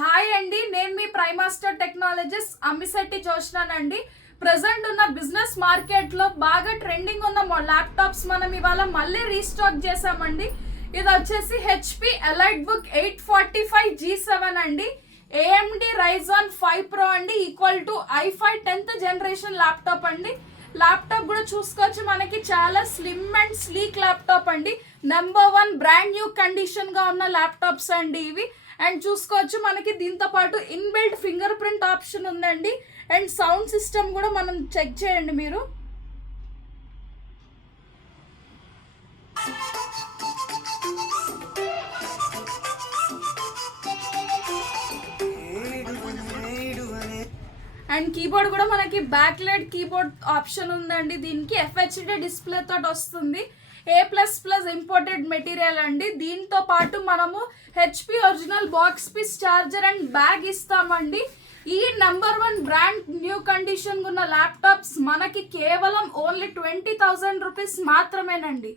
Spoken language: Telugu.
హాయ్ అండి, నేను మీ ప్రైమ్ మాస్టర్ టెక్నాలజీస్ అమ్మిశెట్టి జోష్నానండి. ప్రజెంట్ ఉన్న బిజినెస్ మార్కెట్లో బాగా ట్రెండింగ్ ఉన్న ల్యాప్టాప్స్ మనం ఇవాళ మళ్ళీ రీస్టాక్ చేసామండి. ఇది వచ్చేసి హెచ్పి ఎలైట్ బుక్ 845G7 అండి. AMD Ryzen 5 Pro అండి, equal to i5 10th generation laptop అండి. ల్యాప్టాప్ కూడా చూసుకోవచ్చు, మనకి చాలా స్లిమ్ అండ్ స్లీక్ ల్యాప్టాప్ అండి. #1 బ్రాండ్ న్యూ కండిషన్ గా ఉన్న ల్యాప్టాప్స్ అండి ఇవి. అండ్ చూసుకోవచ్చు, మనకి దీంతో పాటు ఇన్బిల్ట్ ఫింగర్ ప్రింట్ ఆప్షన్ ఉందండి. అండ్ సౌండ్ సిస్టమ్ కూడా మనం చెక్ చేయండి మీరు. అండ్ కీబోర్డ్ కూడా మనకి బ్యాక్ లైట్ కీబోర్డ్ ఆప్షన్ ఉందండి. దీనికి FHD డిస్ప్లే తోటి వస్తుంది. A++ ఇంపోర్టెడ్ మెటీరియల్ అండి. దీంతో పాటు మనము HP original box piece charger and bag ఇస్తామండి. ఈ #1 బ్రాండ్ న్యూ కండిషన్ ఉన్న ల్యాప్టాప్స్ మనకి కేవలం ఓన్లీ 20,000 రూపీస్ మాత్రమేనండి.